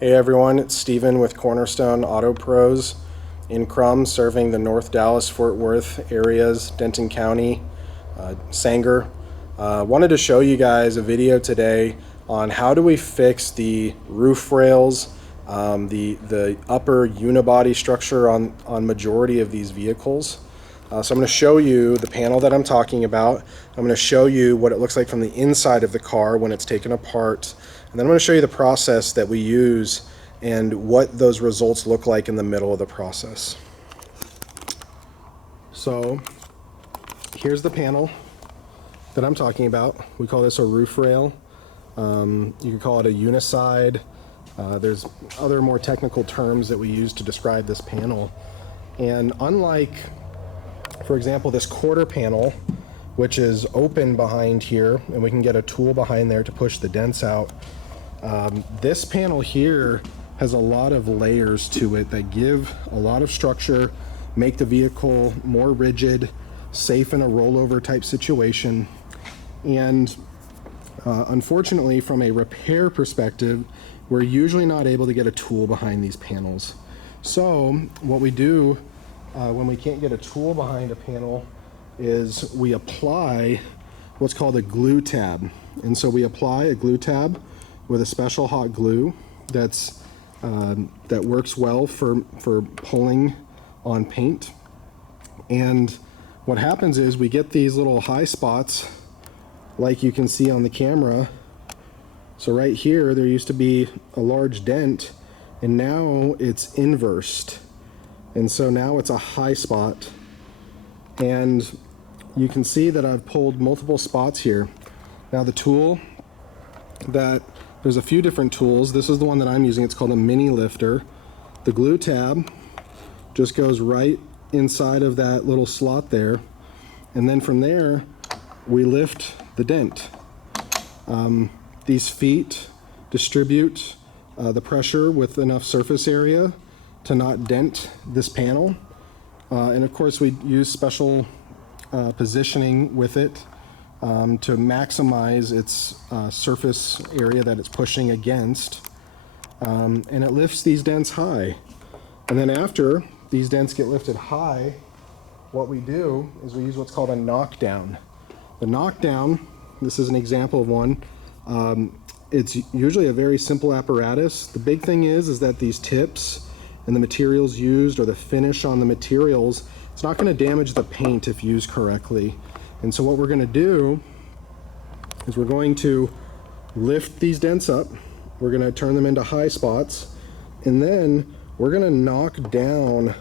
Hey everyone, it's Steven with Cornerstone Auto Pros in Krum, serving the North Dallas, Fort Worth areas, Denton County, Sanger. Wanted to show you guys a video today on how do we fix the roof rails, the upper unibody structure on majority of these vehicles. So I'm going to show you the panel that I'm talking about. I'm going to show you what it looks like from the inside of the car when it's taken apart. And then I'm going to show you the process that we use and what those results look like in the middle of the process. So here's the panel that I'm talking about. We call this a roof rail. You could call it a uniside. There's other more technical terms that we use to describe this panel. And unlike, for example, this quarter panel, which is open behind here, and we can get a tool behind there to push the dents out, this panel here has a lot of layers to it that give a lot of structure, make the vehicle more rigid, safe in a rollover type situation. And unfortunately, from a repair perspective, we're usually not able to get a tool behind these panels. So what we do when we can't get a tool behind a panel is we apply what's called a glue tab. And so we apply a glue tab with a special hot glue that works well for pulling on paint. And what happens is we get these little high spots like you can see on the camera. So right here there used to be a large dent, and now it's inversed, and so now it's a high spot. And you can see that I've pulled multiple spots here. Now the tool there's a few different tools. This is the one that I'm using. It's called a mini lifter. The glue tab just goes right inside of that little slot there, and then from there we lift the dent. These feet distribute the pressure with enough surface area to not dent this panel, and of course we use special positioning with it to maximize its surface area that it's pushing against, and it lifts these dents high. And then after these dents get lifted high, what we do is we use what's called a knockdown. The knockdown, this is an example of one. It's usually a very simple apparatus. The big thing is that these tips and the materials used, or the finish on the materials, it's not going to damage the paint if used correctly. And so what we're going to do is we're going to lift these dents up, we're going to turn them into high spots, and then we're going to knock down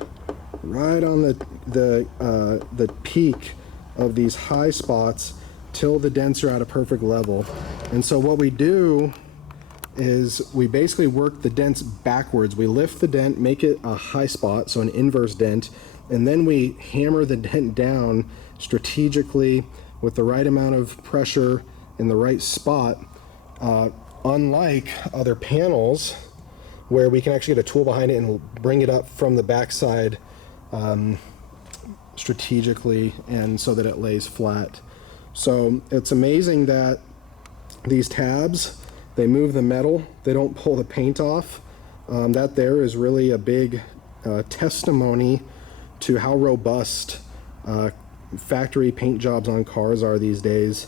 right on the peak of these high spots till the dents are at a perfect level. And so what we do is we basically work the dents backwards. We lift the dent, make it a high spot, so an inverse dent, and then we hammer the dent down strategically with the right amount of pressure in the right spot, unlike other panels where we can actually get a tool behind it and bring it up from the backside strategically, and so that it lays flat. So it's amazing that these tabs, they move the metal, they don't pull the paint off. That there is really a big testimony to how robust factory paint jobs on cars are these days,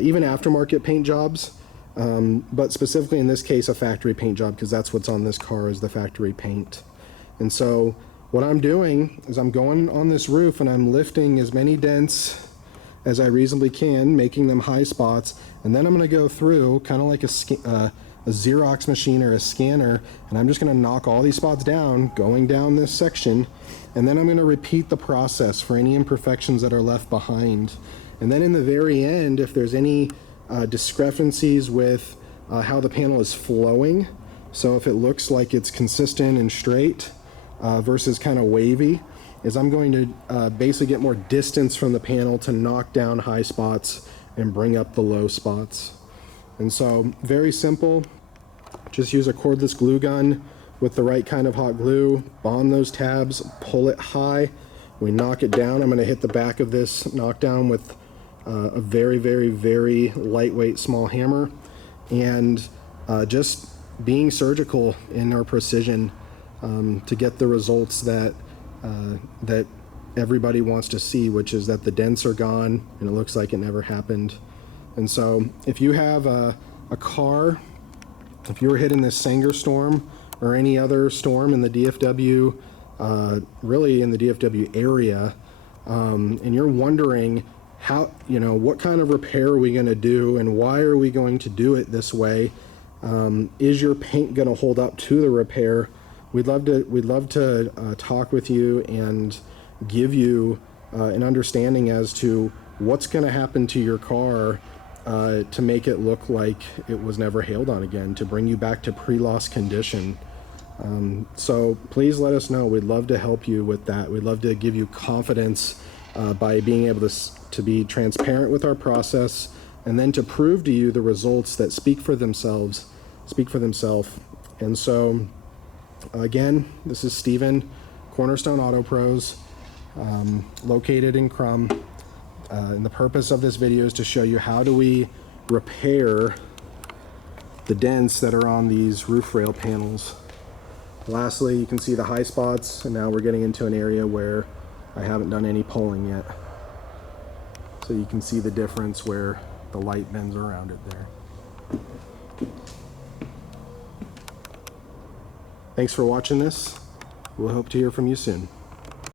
even aftermarket paint jobs, but specifically in this case a factory paint job, because that's what's on this car is the factory paint. And so what I'm doing is I'm going on this roof and I'm lifting as many dents as I reasonably can, making them high spots, and then I'm going to go through kind of like a Xerox machine or a scanner, and I'm just going to knock all these spots down, going down this section, and then I'm going to repeat the process for any imperfections that are left behind. And then in the very end, if there's any discrepancies with how the panel is flowing, so if it looks like it's consistent and straight versus kind of wavy, is I'm going to basically get more distance from the panel to knock down high spots and bring up the low spots. And so very simple, just use a cordless glue gun with the right kind of hot glue, bond those tabs, pull it high, we knock it down. I'm going to hit the back of this knockdown with a very, very, very lightweight small hammer, and just being surgical in our precision to get the results that that everybody wants to see, which is that the dents are gone and it looks like it never happened. And so if you have a car, if you were hit in this Sanger storm or any other storm in the DFW, really in the DFW area, and you're wondering how, what kind of repair are we going to do and why are we going to do it this way? Is your paint going to hold up to the repair? We'd love to talk with you and give you an understanding as to what's going to happen to your car to make it look like it was never hailed on again, to bring you back to pre-loss condition. So please let us know. We'd love to help you with that. We'd love to give you confidence by being able to be transparent with our process, and then to prove to you the results that speak for themselves. And so again, this is Steven, Cornerstone Auto Pros, located in Krum. And the purpose of this video is to show you how do we repair the dents that are on these roof rail panels. Lastly, you can see the high spots, and now we're getting into an area where I haven't done any pulling yet. So you can see the difference where the light bends around it there. Thanks for watching this. We'll hope to hear from you soon.